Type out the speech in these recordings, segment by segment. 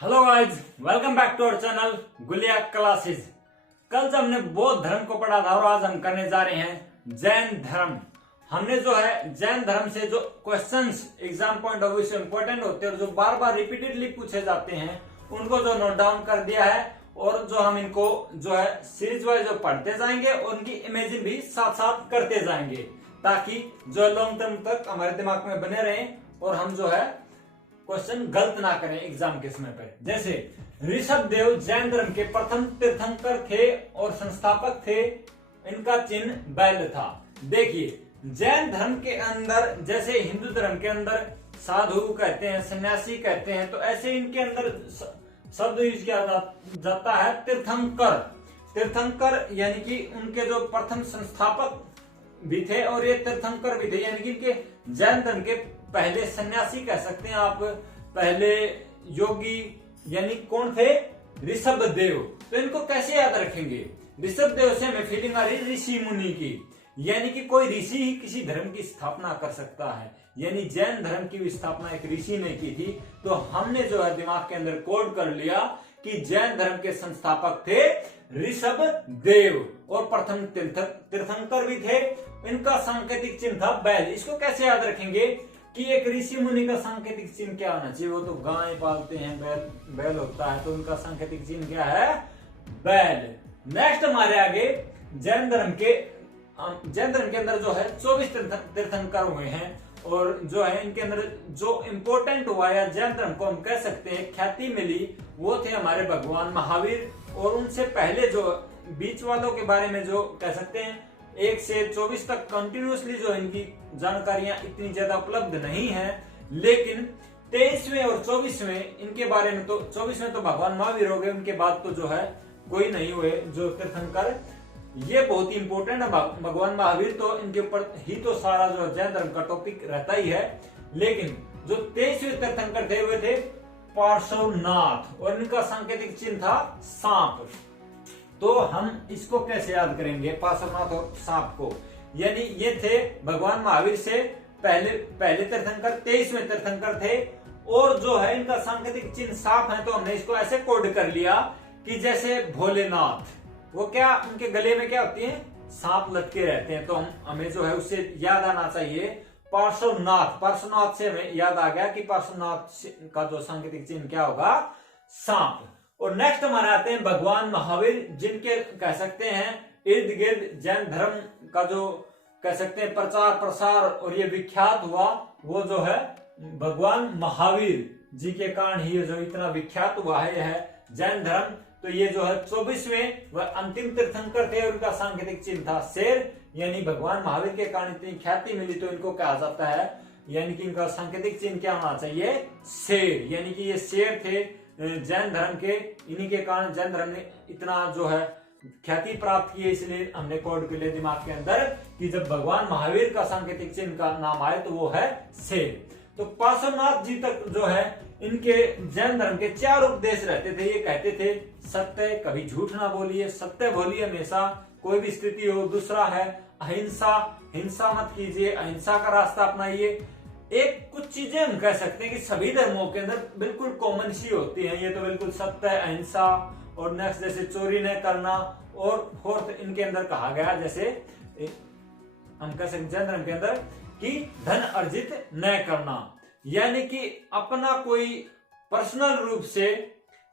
Hello guys, welcome back to our channel Gulia classes. कल जब हमने बौद्ध धर्म को पढ़ा था और आज हम करने जा रहे हैं जैन धर्म। हमने जो है जैन धर्म से जो questions exam point of view से इंपॉर्टेंट होते हैं और जो बार बार रिपीटेडली पूछे जाते हैं उनको जो नोट डाउन कर दिया है और जो हम इनको जो है सीरीज वाइज जो पढ़ते जाएंगे और उनकी इमेजिन भी साथ साथ करते जाएंगे ताकि जो लॉन्ग टर्म तक हमारे दिमाग में बने रहे और हम जो है क्वेश्चन गलत ना करें एग्जाम के समय पर। जैसे ऋषभ देव जैन धर्म के प्रथम तीर्थंकर थे और संस्थापक थे, इनका चिन्ह बैल था। देखिए जैन धर्म के अंदर जैसे हिंदू धर्म के अंदर साधु कहते हैं, सन्यासी कहते हैं, तो ऐसे इनके अंदर शब्द यूज किया जाता है तीर्थंकर। तीर्थंकर यानी कि उनके जो प्रथम संस्थापक भी थे और ये तीर्थंकर भी थे, यानी कि इनके जैन धर्म के पहले सन्यासी कह सकते हैं आप, पहले योगी यानी कौन थे? ऋषभ देव। तो इनको कैसे याद रखेंगे? ऋषभ देव से हमें फीलिंग आ रही ऋषि मुनि की, यानी कि कोई ऋषि ही किसी धर्म की स्थापना कर सकता है, यानी जैन धर्म की स्थापना एक ऋषि ने की थी। तो हमने जो है दिमाग के अंदर कोड कर लिया कि जैन धर्म के संस्थापक थे ऋषभ देव और प्रथम तीर्थंकर भी थे। इनका सांकेतिक चिन्ह था बैल। इसको कैसे याद रखेंगे कि एक ऋषि मुनि का सांकेतिक चिन्ह क्या होना चाहिए? वो तो गाय पालते हैं, बैल होता है, तो उनका सांकेतिक चिन्ह क्या है? बैल। नेक्स्ट हमारे आगे जैन धर्म के अंदर जो है 24 तीर्थंकर हुए हैं और जो है इनके अंदर जो इंपॉर्टेंट हुआ या जैन धर्म को हम कह सकते हैं ख्याति मिली, वो थे हमारे भगवान महावीर। और उनसे पहले जो बीच वालों के बारे में जो कह सकते हैं 1 से 24 तक कंटिन्यूसली जो इनकी जानकारियां इतनी ज्यादा उपलब्ध नहीं है, लेकिन 23वें और 24वें इनके बारे में, तो 24वें तो भगवान महावीर हो गए, उनके बाद तो जो है कोई नहीं हुए जो तीर्थंकर। ये बहुत ही इंपॉर्टेंट है भगवान महावीर, तो इनके ऊपर ही तो सारा जो जैन धर्म का टॉपिक रहता ही है। लेकिन जो 23वें तीर्थंकर थे वे थे पार्श्वनाथ और इनका सांकेतिक चिन्ह था सांप। तो हम इसको कैसे याद करेंगे पार्श्वनाथ और सांप को? यानी ये थे भगवान महावीर से पहले तीर्थंकर, 23वें तीर्थंकर थे और जो है इनका सांकेतिक चिन्ह सांप है। तो हमने इसको ऐसे कोड कर लिया कि जैसे भोलेनाथ, वो क्या उनके गले में क्या होती है? सांप लटके रहते हैं। तो हमें जो है उससे याद आना चाहिए पार्श्वनाथ। पार्श्वनाथ से हमें याद आ गया कि पार्श्वनाथ का जो सांकेतिक चिन्ह क्या होगा? सांप। और नेक्स्ट हमारे आते हैं भगवान महावीर, जिनके कह सकते हैं इर्द गिर्द जैन धर्म का जो कह सकते हैं प्रचार प्रसार और ये विख्यात हुआ, वो जो है भगवान महावीर जी के कारण ही जो इतना विख्यात हुआ है यह जैन धर्म। तो ये जो है 24वें व अंतिम तीर्थंकर थे और उनका सांकेतिक चिन्ह था शेर, यानी भगवान महावीर के कारण इतनी ख्याति मिली तो इनको कहा जाता है, यानी कि इनका सांकेतिक चिन्ह क्या होना चाहिए? शेर। यानी कि ये शेर थे जैन धर्म के, इन्हीं के कारण जैन धर्म ने इतना जो है ख्याति प्राप्त की है। इसलिए हमने कोड के लिए दिमाग के अंदर कि जब भगवान महावीर का सांकेतिक चिन्ह का नाम आए तो वो है शेर। तो पार्श्वनाथ जी तक जो है इनके जैन धर्म के 4 उपदेश रहते थे। ये कहते थे सत्य, कभी झूठ ना बोलिए, सत्य बोलिए हमेशा, कोई भी स्थिति हो। दूसरा है अहिंसा, हिंसा मत कीजिए, अहिंसा का रास्ता अपनाइए। एक कुछ चीजें हम कह सकते हैं कि सभी धर्मों के अंदर बिल्कुल कॉमन सी होती हैं, ये तो बिल्कुल सत्य है, अहिंसा। और नेक्स्ट जैसे चोरी न करना, और फोर्थ इनके अंदर कहा गया जैसे हम कह सकते जैन धर्म के अंदर कि धन अर्जित न करना, यानी कि अपना कोई पर्सनल रूप से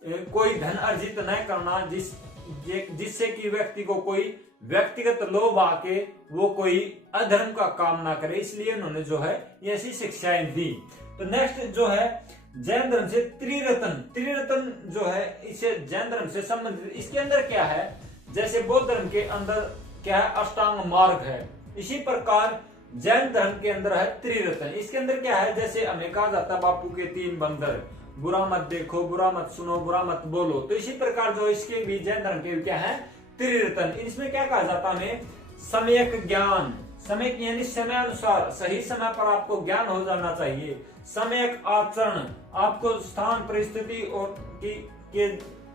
कोई धन अर्जित न करना जिससे कि व्यक्ति को कोई व्यक्तिगत लोभ आके वो कोई अधर्म का काम ना करे, इसलिए उन्होंने जो है ये ऐसी शिक्षाएं दी। तो नेक्स्ट जो है जैन धर्म से त्रिरत्न जो है इसे जैन धर्म से संबंधित। इसके अंदर क्या है? जैसे बौद्ध धर्म के अंदर क्या है? अष्टांग मार्ग है, इसी प्रकार जैन धर्म के अंदर है त्रिरत्न। इसके अंदर क्या है? जैसे हमें कहा जाता है बापू के 3 बंदर, बुरा मत देखो, बुरा मत सुनो, बुरा मत बोलो। तो इसी प्रकार जो इसके भी जैन धर्म के क्या है? त्रिरत्न। इसमें क्या कहा जाता है? सम्यक ज्ञान, समय यानी समय अनुसार सही समय पर आपको ज्ञान हो जाना चाहिए। सम्यक आचरण, आपको स्थान परिस्थिति और के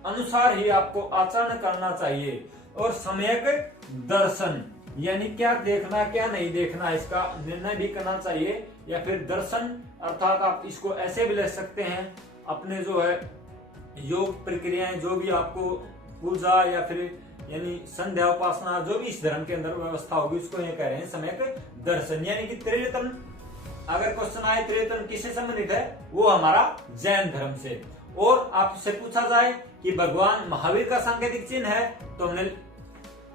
अनुसार ही आपको आचरण करना चाहिए। और सम्यक दर्शन, यानी क्या देखना क्या नहीं देखना इसका निर्णय भी करना चाहिए। या फिर दर्शन अर्थात आप इसको ऐसे भी ले सकते हैं अपने जो है योग प्रक्रियाएं, जो भी आपको पूजा या फिर यानी संध्या उपासना, जो भी इस धर्म के अंदर व्यवस्था होगी, उसको ये कह रहे हैं सम्यक दर्शन। यानी कि त्रिरत्न, अगर क्वेश्चन आए त्रिरत्न किससे संबंधित है, वो हमारा जैन धर्म से। और आपसे पूछा जाए कि भगवान महावीर का सांकेतिक चिन्ह है, तो हमने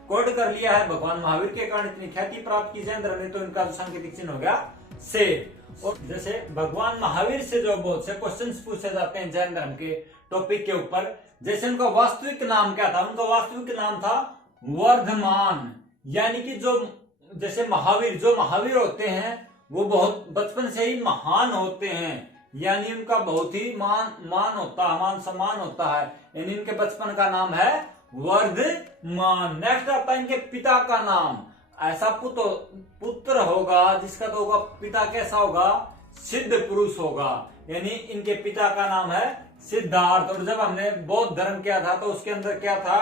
कोड कर लिया है, भगवान महावीर के कारण इतनी ख्याति प्राप्त की जैन धर्म ने, तो इनका सांकेतिक चिन्ह हो गया शेर। और जैसे भगवान महावीर से जो बहुत से क्वेश्चंस पूछे जाते हैं जैन धर्म के टॉपिक के ऊपर, जैसे उनका वास्तविक नाम क्या था, उनका वास्तविक नाम था वर्धमान। यानी कि जो जैसे महावीर, जो महावीर होते हैं वो बहुत बचपन से ही महान होते हैं, यानी उनका बहुत ही मान सम्मान होता है, यानी इनके बचपन का नाम है वर्धमान। नेक्स्ट आता है इनके पिता का नाम। ऐसा पुत्र होगा जिसका तो होगा पिता कैसा होगा, सिद्ध पुरुष होगा, यानी इनके पिता का नाम है सिद्धार्थ। और जब हमने बौद्ध धर्म किया था तो उसके अंदर क्या था,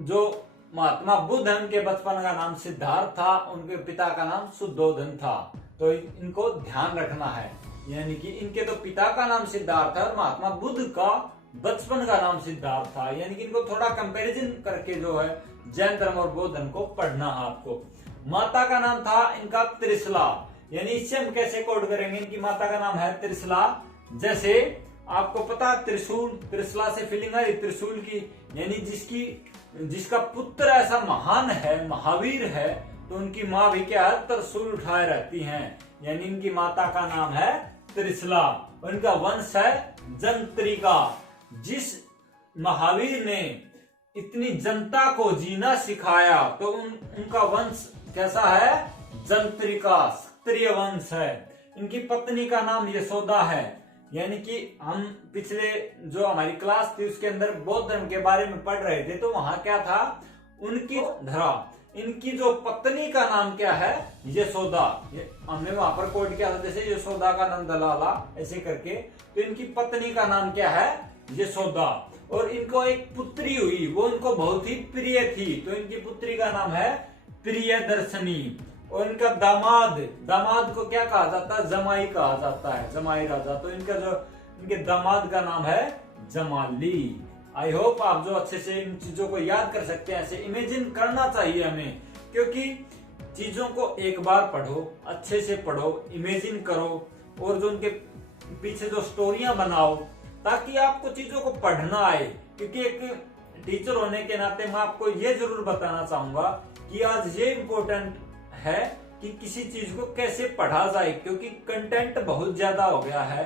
जो महात्मा बुद्ध, उनके बचपन का नाम सिद्धार्थ था, उनके पिता का नाम शुद्धोधन था। तो इनको ध्यान रखना है, यानी कि इनके तो पिता का नाम सिद्धार्थ है और महात्मा बुद्ध का बचपन का नाम सिद्धार्थ था। यानी कि इनको थोड़ा कंपैरिजन करके जो है जैन धर्म और बौद्ध धर्म को पढ़ना है आपको। माता का नाम था इनका त्रिशला, यानी इससे हम कैसे कोड करेंगे, इनकी माता का नाम है त्रिशला। जैसे आपको पता त्रिशूल, त्रिशला से फीलिंग है त्रिशूल की, यानी जिसका पुत्र ऐसा महान है, महावीर है, तो उनकी माँ भी क्या है, त्रिशूल उठाए रहती हैं, यानी इनकी माता का नाम है त्रिशला। और इनका वंश है जंत्रिका। जिस महावीर ने इतनी जनता को जीना सिखाया, तो उनका वंश कैसा है, जंत्रिका, क्षत्रिय वंश है। इनकी पत्नी का नाम यशोदा है। यानी कि हम पिछले जो हमारी क्लास थी उसके अंदर बौद्ध धर्म के बारे में पढ़ रहे थे, तो वहां क्या था, उनकी धरा, इनकी जो पत्नी का नाम क्या है, यशोदा। हमने वहां पर कोड किया था, जैसे यशोदा का नाम दलाला ऐसे करके, तो इनकी पत्नी का नाम क्या है, यशोदा। और इनको एक पुत्री हुई, वो इनको बहुत ही प्रिय थी, तो इनकी पुत्री का नाम है प्रियदर्शनी। और इनका दामाद को क्या कहा जाता है, जमाई कहा जाता है, जमाई राजा। तो इनके दामाद का नाम है जमाली। आई होप आप जो अच्छे से इन चीजों को याद कर सकते हैं, ऐसे इमेजिन करना चाहिए हमें, क्योंकि चीजों को एक बार पढ़ो, अच्छे से पढ़ो, इमेजिन करो, और जो उनके पीछे जो स्टोरियां बनाओ, ताकि आपको चीजों को पढ़ना आए। क्योंकि एक टीचर होने के नाते मैं आपको ये जरूर बताना चाहूंगा कि आज ये इम्पोर्टेंट है कि किसी चीज को कैसे पढ़ा जाए, क्योंकि कंटेंट बहुत ज्यादा हो गया है।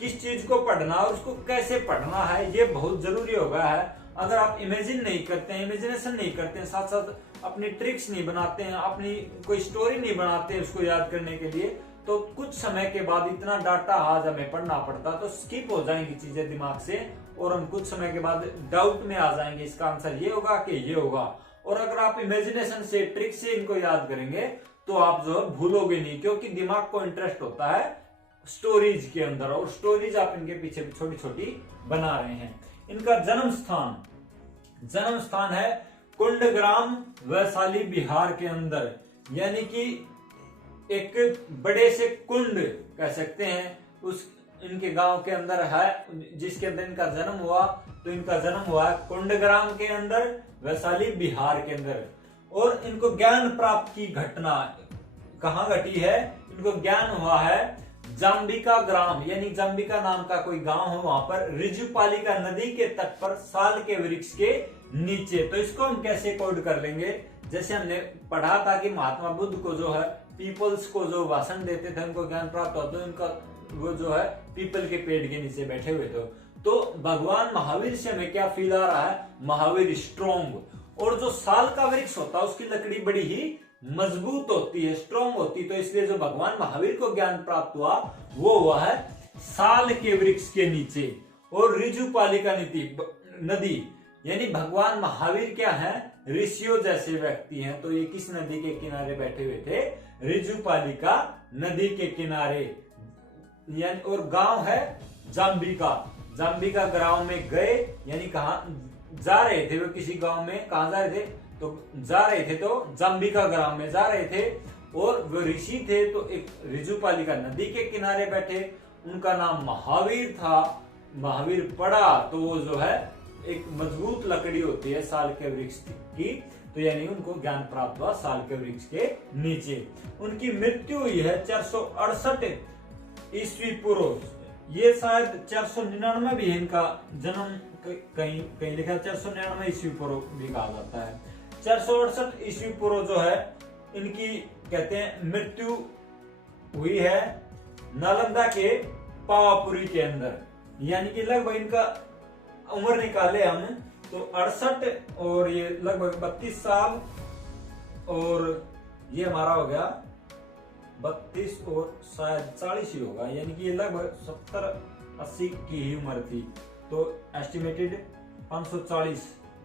किस चीज को पढ़ना और उसको कैसे पढ़ना है, ये बहुत जरूरी हो गया है। अगर आप इमेजिन नहीं करते हैं, इमेजिनेशन नहीं करते हैं, साथ साथ अपनी ट्रिक्स नहीं बनाते हैं, अपनी कोई स्टोरी नहीं बनाते हैं उसको याद करने के लिए, तो कुछ समय के बाद इतना डाटा आज हमें पढ़ना पड़ता, तो स्किप हो जाएंगी चीजें दिमाग से, और हम कुछ समय के बाद डाउट में आ जाएंगे, इसका आंसर ये होगा कि ये होगा। और अगर आप इमेजिनेशन से, ट्रिक से इनको याद करेंगे, तो आप जो है भूलोगे नहीं, क्योंकि दिमाग को इंटरेस्ट होता है स्टोरीज के अंदर, और स्टोरीज आप इनके पीछे छोटी छोटी बना रहे हैं। इनका जन्म स्थान है कुंडग्राम, वैशाली, बिहार के अंदर। यानी कि एक बड़े से कुंड कह सकते हैं, उस इनके गांव के अंदर है, जिसके अंदर इनका जन्म हुआ। तो इनका जन्म हुआ है कुंडग्राम के अंदर, वैशाली, बिहार के अंदर। और इनको ज्ञान प्राप्त की घटना कहाँ घटी है, इनको ज्ञान हुआ है जाम्बिका ग्राम, यानी जाम्बिका नाम का कोई गांव है, वहां पर रिजुपालिका नदी के तट पर साल के वृक्ष के नीचे। तो इसको हम कैसे कोड कर लेंगे, जैसे हमने पढ़ा था कि महात्मा बुद्ध को जो है पीपल्स को जो भाषण देते थे उनको ज्ञान प्राप्त होता, तो इनका वो जो है पीपल के पेड़ के नीचे बैठे हुए थे। तो भगवान महावीर से हमें क्या फील आ रहा है, महावीर स्ट्रॉन्ग, और जो साल का वृक्ष होता है उसकी लकड़ी बड़ी ही मजबूत होती है, स्ट्रॉन्ग होती है। तो इसलिए जो भगवान महावीर को ज्ञान प्राप्त हुआ वो हुआ है साल के वृक्ष के नीचे। और रिजुपालिका नदी, यानी भगवान महावीर क्या है, ऋषियों जैसे व्यक्ति हैं। तो ये किस नदी के किनारे बैठे हुए थे, रिजुपालिका नदी के किनारे। यानी और गांव है जाम्बिका, जाम्बिका गांव में गए, यानी कहा जा रहे थे वो, किसी गांव में कहा जा रहे थे, तो जा रहे थे तो जाम्बिका ग्राम में जा रहे थे। और वो ऋषि थे, तो एक रिजुपालिका नदी के किनारे बैठे, उनका नाम महावीर था। महावीर पड़ा तो वो जो है एक मजबूत लकड़ी होती है साल के वृक्ष की, तो यानी उनको ज्ञान प्राप्त हुआ साल के वृक्ष के नीचे। उनकी मृत्यु हुई है 468 ईस्वी पूर्व। ये शायद 499 भी है इनका जन्म, कहीं कहीं लिखा है 499 ईस्वी पूर्व भी कहा जाता है। 468 ईस्वी पूर्व जो है इनकी कहते हैं मृत्यु हुई है नालंदा के पावापुरी के अंदर। यानी कि लगभग इनका उम्र निकाले हम तो 68 और ये लगभग 32 साल, और ये हमारा हो गया 32 और शायद 40 ही होगा, यानी कि ये लगभग 70-80 की ही उम्र थी। तो एस्टिमेटेड 540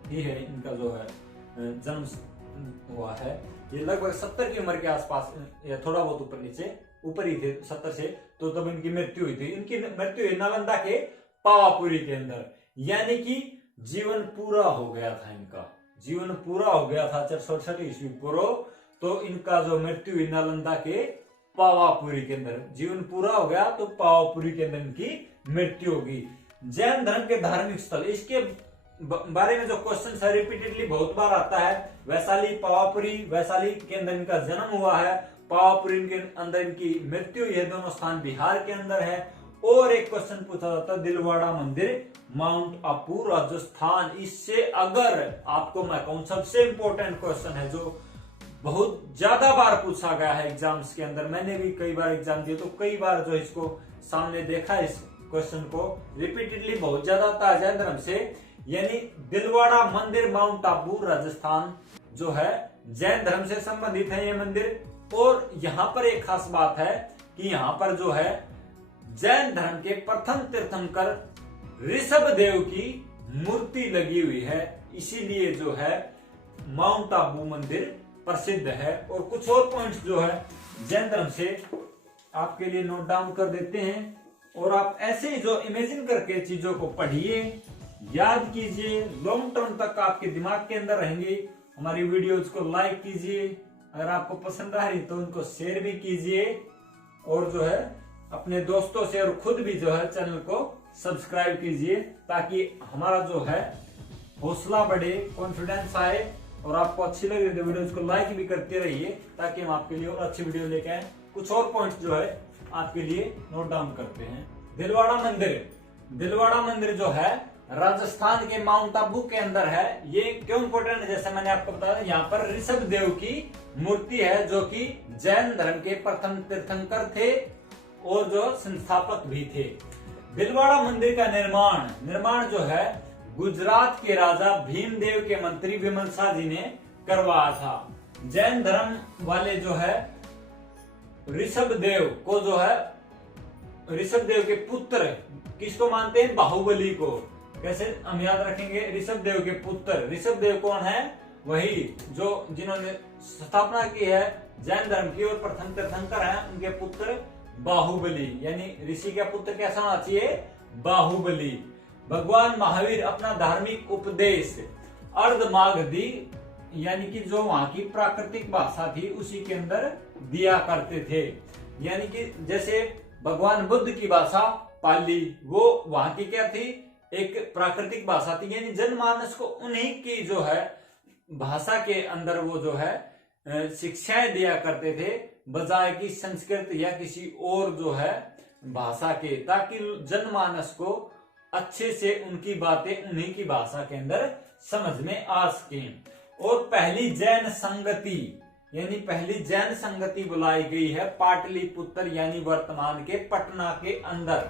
ही है इनका जो है जन्म हुआ है। ये लगभग 70 की उम्र के आसपास या थोड़ा बहुत ऊपर ही थे 70 से, तो तब इनकी मृत्यु हुई थी। इनकी मृत्यु हुई नालंदा के पावापुरी के अंदर, यानी कि जीवन पूरा हो गया था इनका, जीवन पूरा हो गया था 468 ईस्वी पूर्व। तो इनका जो मृत्यु हुई नालंदा के पावापुरी के अंदर, जीवन पूरा हो गया तो पावापुरी के अंदर इनकी मृत्यु होगी। जैन धर्म के धार्मिक स्थल, इसके बारे में जो क्वेश्चन है रिपीटेडली बहुत बार आता है। वैशाली पावापुरी, वैशाली के अंदर इनका जन्म हुआ है, पावापुरी के अंदर इनकी मृत्यु हुई है। दोनों स्थान बिहार के अंदर है। और एक क्वेश्चन पूछा जाता है दिलवाड़ा मंदिर माउंट आबू राजस्थान। इससे अगर आपको मैं कहूं सबसे इंपॉर्टेंट क्वेश्चन है जो बहुत ज्यादा बार पूछा गया है एग्जाम्स के अंदर, मैंने भी कई बार एग्जाम दिए तो कई बार जो इसको सामने देखा इस क्वेश्चन को रिपीटेडली बहुत ज्यादा आता है जैन धर्म से, यानी दिलवाड़ा मंदिर माउंट आबू राजस्थान जो है जैन धर्म से संबंधित है ये मंदिर। और यहाँ पर एक खास बात है कि यहाँ पर जो है जैन धर्म के प्रथम तीर्थंकर ऋषभ देव की मूर्ति लगी हुई है, इसीलिए जो है माउंट आबू मंदिर प्रसिद्ध है। और कुछ और पॉइंट्स जो है जैन धर्म से आपके लिए नोट डाउन कर देते हैं, और आप ऐसे ही जो इमेजिन करके चीजों को पढ़िए, याद कीजिए, लॉन्ग टर्म तक आपके दिमाग के अंदर रहेंगे। हमारी वीडियोज को लाइक कीजिए, अगर आपको पसंद आ रही तो उनको शेयर भी कीजिए, और जो है अपने दोस्तों से और खुद भी जो है चैनल को सब्सक्राइब कीजिए, ताकि हमारा जो है हौसला बढ़े, कॉन्फिडेंस आए, और आपको अच्छी लगे तो वीडियोज को लाइक भी करते रहिए, ताकि हम आपके लिए और अच्छी वीडियो लेके आए। कुछ और पॉइंट्स जो है आपके लिए नोट डाउन करते हैं। दिलवाड़ा मंदिर, दिलवाड़ा मंदिर जो है राजस्थान के माउंट आबू के अंदर है। ये क्यों इंपोर्टेंट है, जैसे मैंने आपको बताया, यहाँ पर ऋषभ देव की मूर्ति है जो कि जैन धर्म के प्रथम तीर्थंकर थे और जो संस्थापक भी थे। दिलवाड़ा मंदिर का निर्माण जो है गुजरात के राजा भीमदेव के मंत्री विमल शाह जी ने करवाया था। जैन धर्म वाले जो है ऋषभ देव को जो है, ऋषभ देव के पुत्र किसको मानते हैं, बाहुबली को। कैसे हम याद रखेंगे, ऋषभ देव के पुत्र। ऋषभ देव कौन है, वही जो जिन्होंने स्थापना की है जैन धर्म की और प्रथम तीर्थंकर हैं, उनके पुत्र बाहुबली, यानी ऋषि का पुत्र कैसा होना चाहिए, बाहुबली। भगवान महावीर अपना धार्मिक उपदेश अर्धमागधी, यानी कि जो वहां की प्राकृतिक भाषा थी उसी के अंदर दिया करते थे। यानी कि जैसे भगवान बुद्ध की भाषा पाली, वो वहां की क्या थी, एक प्राकृतिक भाषा थी, यानी जनमानस को उन्हीं की जो है भाषा के अंदर वो जो है शिक्षाएं दिया करते थे, बजाय कि संस्कृत या किसी और जो है भाषा के, ताकि जनमानस को अच्छे से उनकी बातें उन्हीं की भाषा के अंदर समझ में आ सके। और पहली जैन संगति, यानी पहली जैन संगति बुलाई गई है पाटलिपुत्र, यानी वर्तमान के पटना के अंदर।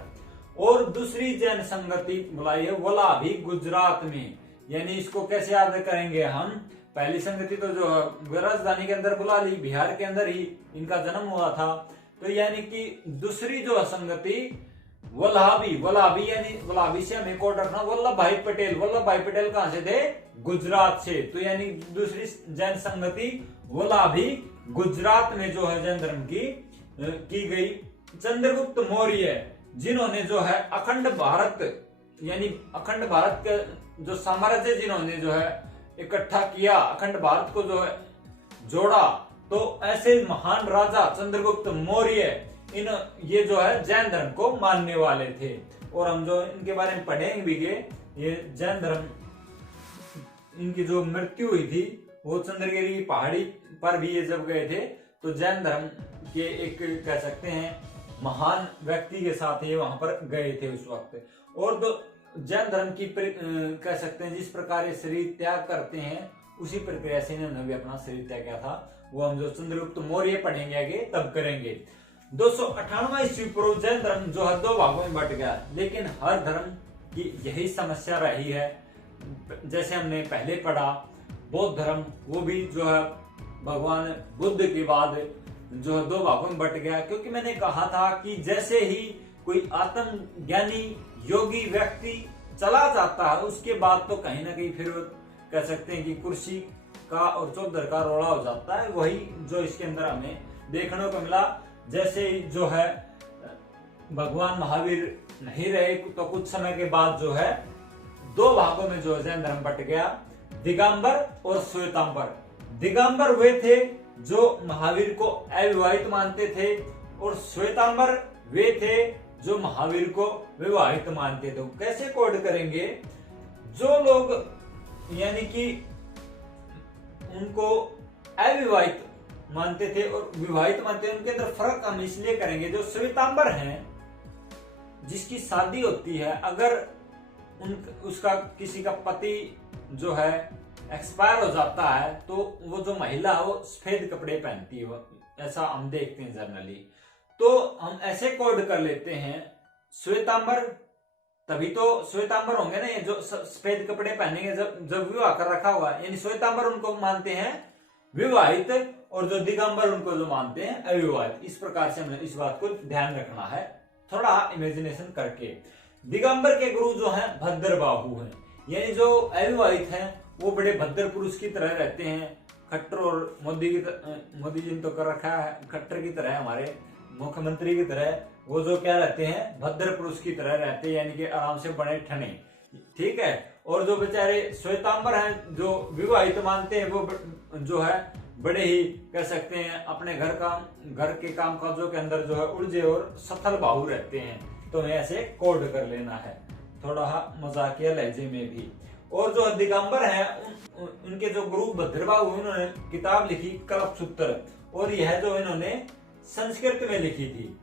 और दूसरी जैन संगति बुलाई है वल्लभी, गुजरात में। यानी इसको कैसे याद करेंगे हम, पहली संगति तो जो राजधानी के अंदर बुला ली, बिहार के अंदर ही इनका जन्म हुआ था। तो यानी कि दूसरी जो संगति वल्लभी, यानी वल्लभी से हमें कोड रखना, वल्लभ भाई पटेल। वल्लभ भाई पटेल कहां से थे, गुजरात से। तो यानी दूसरी जैन संगति वल्लभी गुजरात में जो है जैन धर्म की गई। चंद्रगुप्त मौर्य, जिन्होंने जो है अखंड भारत, यानी अखंड भारत का जो साम्राज्य जिन्होंने जो है इकट्ठा किया, अखंड भारत को जो है जोड़ा, तो ऐसे महान राजा चंद्रगुप्त मौर्य ये जो है जैन धर्म को मानने वाले थे। और हम जो इनके बारे में पढ़ेंगे भी कि ये जैन धर्म, इनकी जो मृत्यु हुई थी वो चंद्रगिरी की पहाड़ी पर भी ये जब गए थे तो जैन धर्म के एक कह सकते हैं महान व्यक्ति के साथ ये वहां पर गए थे उस वक्त। और तो जैन धर्म की कह सकते हैं जिस प्रकार ये शरीर त्याग करते हैं उसी प्रक्रिया से इन्होंने भी अपना शरीर त्याग किया था। वो हम जो चंद्रगुप्त मौर्य पढ़ेंगे आगे तब करेंगे। 298 ईस्वी पूर्व जैन धर्म जो है 2 भागों में बट गया, लेकिन हर धर्म की यही समस्या रही है। जैसे हमने पहले पढ़ा बौद्ध धर्म, वो भी जो है भगवान बुद्ध के बाद जो है 2 भागों में बट गया, क्योंकि मैंने कहा था कि जैसे ही कोई आत्मज्ञानी योगी व्यक्ति चला जाता है उसके बाद तो कहीं ना कहीं फिर कह सकते हैं कि कुर्सी का और चौधर का रोड़ा हो जाता है। वही जो इसके अंदर हमें देखने को मिला। जैसे जो है भगवान महावीर नहीं रहे तो कुछ समय के बाद जो है 2 भागों में जो जैन धर्म बट गया, दिगंबर और श्वेतांबर। दिगंबर वे थे जो महावीर को अविवाहित मानते थे और श्वेतांबर वे थे जो महावीर को विवाहित मानते थे। कैसे कोड करेंगे? जो लोग यानी कि उनको अविवाहित मानते थे और विवाहित मानते थे उनके अंदर फर्क हम इसलिए करेंगे। जो श्वेतांबर हैं जिसकी शादी होती है, अगर उसका किसी का पति जो है एक्सपायर हो जाता है तो वो जो महिला वो सफेद कपड़े पहनती है, ऐसा हम देखते हैं जनरली। तो हम ऐसे कोड कर लेते हैं श्वेतांबर, तभी तो श्वेतांबर होंगे ना ये जो सफेद कपड़े पहनेंगे जब विवाह कर रखा हुआ है, यानी श्वेतांबर उनको मानते हैं विवाहित और जो दिगंबर उनको जो मानते हैं अविवाहित। इस प्रकार से हमें इस बात को ध्यान रखना है थोड़ा इमेजिनेशन करके। दिगंबर के गुरु जो हैं भद्रबाहु हैं, यानी जो अविवाहित हैं वो बड़े भद्र पुरुष की तरह रहते हैं। खट्टर और मोदी जी ने तो कर रखा है खट्टर की तरह, हमारे मुख्यमंत्री की तरह वो जो क्या रहते हैं भद्र पुरुष की तरह रहते हैं, यानी कि आराम से बने ठने, ठीक है। और जो बेचारे श्वेतांबर हैं जो विवाहित मानते हैं वो जो है बड़े ही कह सकते हैं अपने घर के काम काजों के अंदर जो है उलझे और सफल बाहु रहते हैं। तो हमें ऐसे कोड कर लेना है थोड़ा मजाकिया लहजे में भी। और जो दिगंबर हैं उनके जो गुरु भद्रबाहु उन्होंने किताब लिखी कल्पसूत्र, और यह जो इन्होंने संस्कृत में लिखी थी,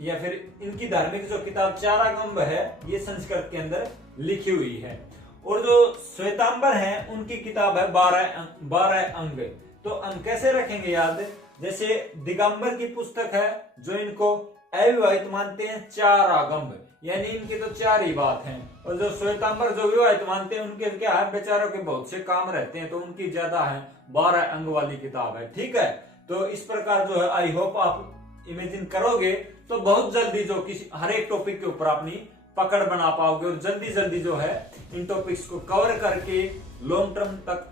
या फिर इनकी धार्मिक जो किताब चारागम्भ है ये संस्कृत के अंदर लिखी हुई है। और जो श्वेतांबर हैं उनकी किताब है 12 अंग। तो हम कैसे रखेंगे याद? जैसे दिगंबर की पुस्तक है जो इनको अविवाहित मानते हैं चारागम्भ, यानी इनकी तो 4 ही बात हैं। और जो श्वेतांबर जो विवाहित मानते हैं उनके क्या है, बेचारों के बहुत से काम रहते हैं तो उनकी ज्यादा है 12 अंग वाली किताब है, ठीक है। तो इस प्रकार जो है आई होप आप इमेजिन करोगे तो बहुत जल्दी जो किसी हर एक टॉपिक के ऊपर अपनी पकड़ बना पाओगे और जल्दी जो है इन टॉपिक्स को कवर करके लॉन्ग टर्म तक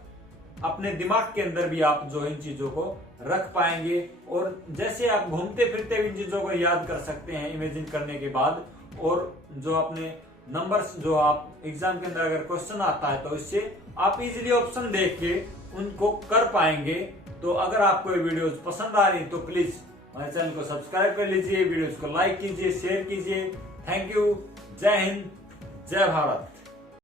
अपने दिमाग के अंदर भी आप जो इन चीजों को रख पाएंगे। और जैसे आप घूमते फिरते इन चीजों को याद कर सकते हैं इमेजिन करने के बाद, और जो अपने नंबर्स जो आप एग्जाम के अंदर अगर क्वेश्चन आता है तो इससे आप इजीली ऑप्शन देख के उनको कर पाएंगे। तो अगर आपको ये वीडियोस पसंद आ रही तो प्लीज हमारे चैनल को सब्सक्राइब कर लीजिए, वीडियोस को लाइक कीजिए, शेयर कीजिए। Thank you. जय हिंद, जय भारत।